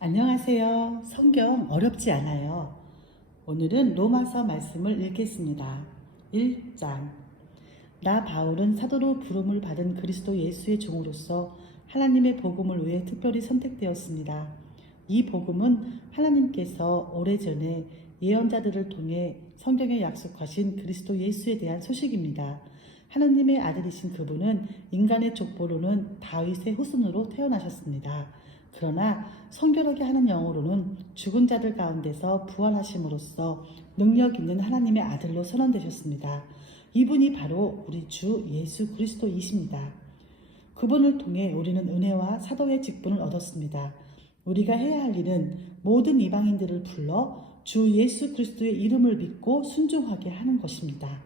안녕하세요. 성경 어렵지 않아요. 오늘은 로마서 말씀을 읽겠습니다. 1장. 나 바울은 사도로 부름을 받은 그리스도 예수의 종으로서 하나님의 복음을 위해 특별히 선택되었습니다. 이 복음은 하나님께서 오래전에 예언자들을 통해 성경에 약속하신 그리스도 예수에 대한 소식입니다. 하나님의 아들이신 그분은 인간의 족보로는 다윗의 후손으로 태어나셨습니다. 그러나 성결하게 하는 영으로는 죽은 자들 가운데서 부활하심으로써 능력 있는 하나님의 아들로 선언되셨습니다. 이분이 바로 우리 주 예수 그리스도이십니다. 그분을 통해 우리는 은혜와 사도의 직분을 얻었습니다. 우리가 해야 할 일은 모든 이방인들을 불러 주 예수 그리스도의 이름을 믿고 순종하게 하는 것입니다.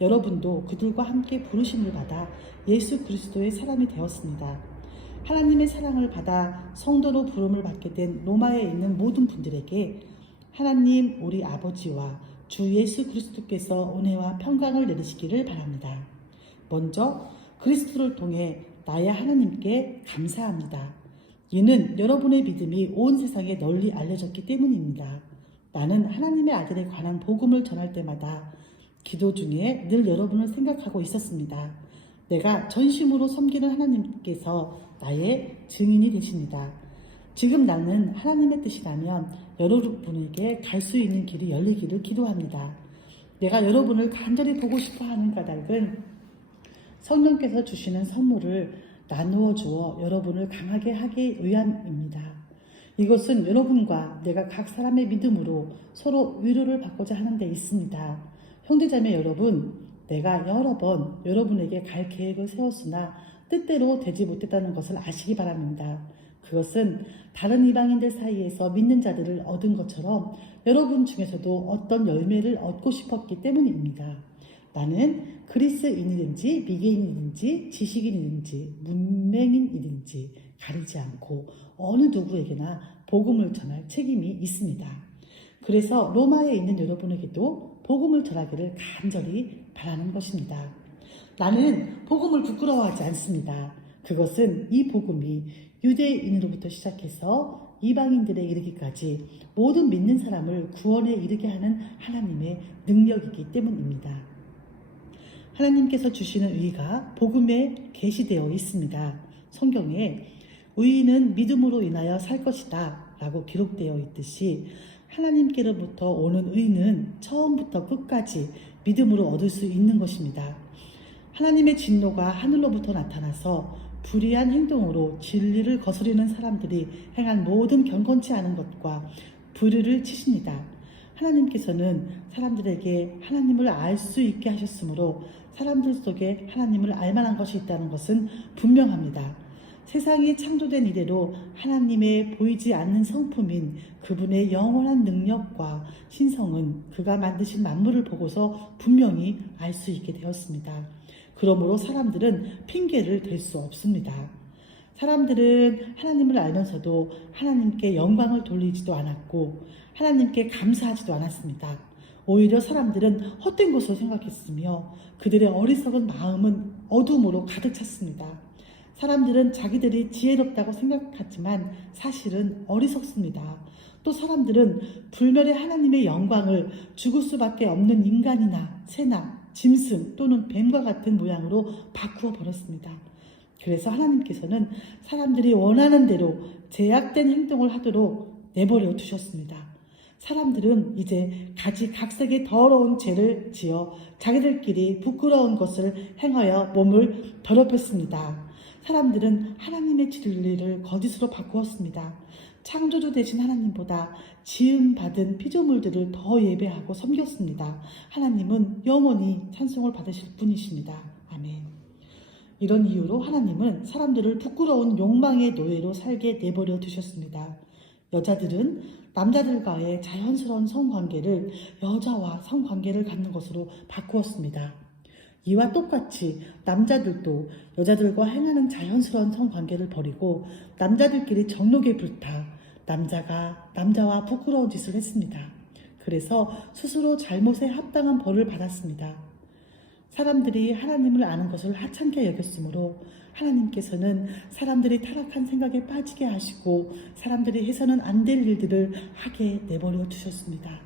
여러분도 그들과 함께 부르심을 받아 예수 그리스도의 사람이 되었습니다. 하나님의 사랑을 받아 성도로 부름을 받게 된 로마에 있는 모든 분들에게 하나님 우리 아버지와 주 예수 그리스도께서 은혜와 평강을 내리시기를 바랍니다. 먼저 그리스도를 통해 나의 하나님께 감사합니다. 이는 여러분의 믿음이 온 세상에 널리 알려졌기 때문입니다. 나는 하나님의 아들에 관한 복음을 전할 때마다 기도 중에 늘 여러분을 생각하고 있었습니다. 내가 전심으로 섬기는 하나님께서 나의 증인이 되십니다. 지금 나는 하나님의 뜻이라면 여러분에게 갈 수 있는 길이 열리기를 기도합니다. 내가 여러분을 간절히 보고 싶어 하는 까닭은 성령께서 주시는 선물을 나누어 주어 여러분을 강하게 하기 위함입니다. 이것은 여러분과 내가 각 사람의 믿음으로 서로 위로를 받고자 하는 데 있습니다. 형제자매 여러분, 내가 여러 번 여러분에게 갈 계획을 세웠으나 뜻대로 되지 못했다는 것을 아시기 바랍니다. 그것은 다른 이방인들 사이에서 믿는 자들을 얻은 것처럼 여러분 중에서도 어떤 열매를 얻고 싶었기 때문입니다. 나는 그리스인이든지 미개인이든지 지식인이든지 문맹인이든지 가리지 않고 어느 누구에게나 복음을 전할 책임이 있습니다. 그래서 로마에 있는 여러분에게도 복음을 전하기를 간절히 바라는 것입니다. 나는 복음을 부끄러워하지 않습니다. 그것은 이 복음이 유대인으로부터 시작해서 이방인들에 이르기까지 모든 믿는 사람을 구원에 이르게 하는 하나님의 능력이기 때문입니다. 하나님께서 주시는 의가 복음에 계시되어 있습니다. 성경에 의인은 믿음으로 인하여 살 것이다 라고 기록되어 있듯이 하나님께로부터 오는 의는 처음부터 끝까지 믿음으로 얻을 수 있는 것입니다. 하나님의 진노가 하늘로부터 나타나서 불의한 행동으로 진리를 거스르는 사람들이 행한 모든 경건치 않은 것과 불의를 치십니다. 하나님께서는 사람들에게 하나님을 알 수 있게 하셨으므로 사람들 속에 하나님을 알만한 것이 있다는 것은 분명합니다. 세상이 창조된 이래로 하나님의 보이지 않는 성품인 그분의 영원한 능력과 신성은 그가 만드신 만물을 보고서 분명히 알 수 있게 되었습니다. 그러므로 사람들은 핑계를 댈 수 없습니다. 사람들은 하나님을 알면서도 하나님께 영광을 돌리지도 않았고 하나님께 감사하지도 않았습니다. 오히려 사람들은 헛된 것으로 생각했으며 그들의 어리석은 마음은 어둠으로 가득 찼습니다. 사람들은 자기들이 지혜롭다고 생각하지만 사실은 어리석습니다. 또 사람들은 불멸의 하나님의 영광을 죽을 수밖에 없는 인간이나 새나 짐승 또는 뱀과 같은 모양으로 바꾸어 버렸습니다. 그래서 하나님께서는 사람들이 원하는 대로 제약된 행동을 하도록 내버려 두셨습니다. 사람들은 이제 가지각색의 더러운 죄를 지어 자기들끼리 부끄러운 것을 행하여 몸을 더럽혔습니다. 사람들은 하나님의 진리를 거짓으로 바꾸었습니다. 창조주 되신 하나님보다 지음받은 피조물들을 더 예배하고 섬겼습니다. 하나님은 영원히 찬송을 받으실 분이십니다. 아멘. 이런 이유로 하나님은 사람들을 부끄러운 욕망의 노예로 살게 내버려 두셨습니다. 여자들은 남자들과의 자연스러운 성관계를 여자와 성관계를 갖는 것으로 바꾸었습니다. 이와 똑같이 남자들도 여자들과 행하는 자연스러운 성관계를 버리고 남자들끼리 정욕에 불타 남자가 남자와 부끄러운 짓을 했습니다. 그래서 스스로 잘못에 합당한 벌을 받았습니다. 사람들이 하나님을 아는 것을 하찮게 여겼으므로 하나님께서는 사람들이 타락한 생각에 빠지게 하시고 사람들이 해서는 안 될 일들을 하게 내버려 두셨습니다.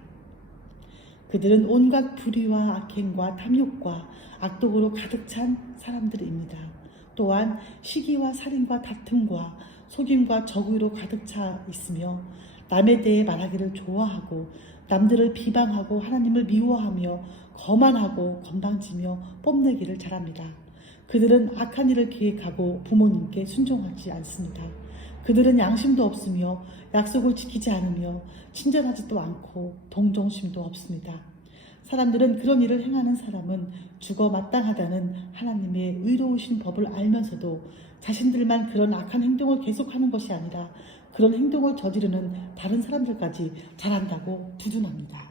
그들은 온갖 불의와 악행과 탐욕과 악독으로 가득 찬 사람들입니다. 또한 시기와 살인과 다툼과 속임과 적의로 가득 차 있으며 남에 대해 말하기를 좋아하고 남들을 비방하고 하나님을 미워하며 거만하고 건방지며 뽐내기를 잘합니다. 그들은 악한 일을 기획하고 부모님께 순종하지 않습니다. 그들은 양심도 없으며 약속을 지키지 않으며 친절하지도 않고 동정심도 없습니다. 사람들은 그런 일을 행하는 사람은 죽어 마땅하다는 하나님의 의로우신 법을 알면서도 자신들만 그런 악한 행동을 계속하는 것이 아니라 그런 행동을 저지르는 다른 사람들까지 잘한다고 두둔합니다.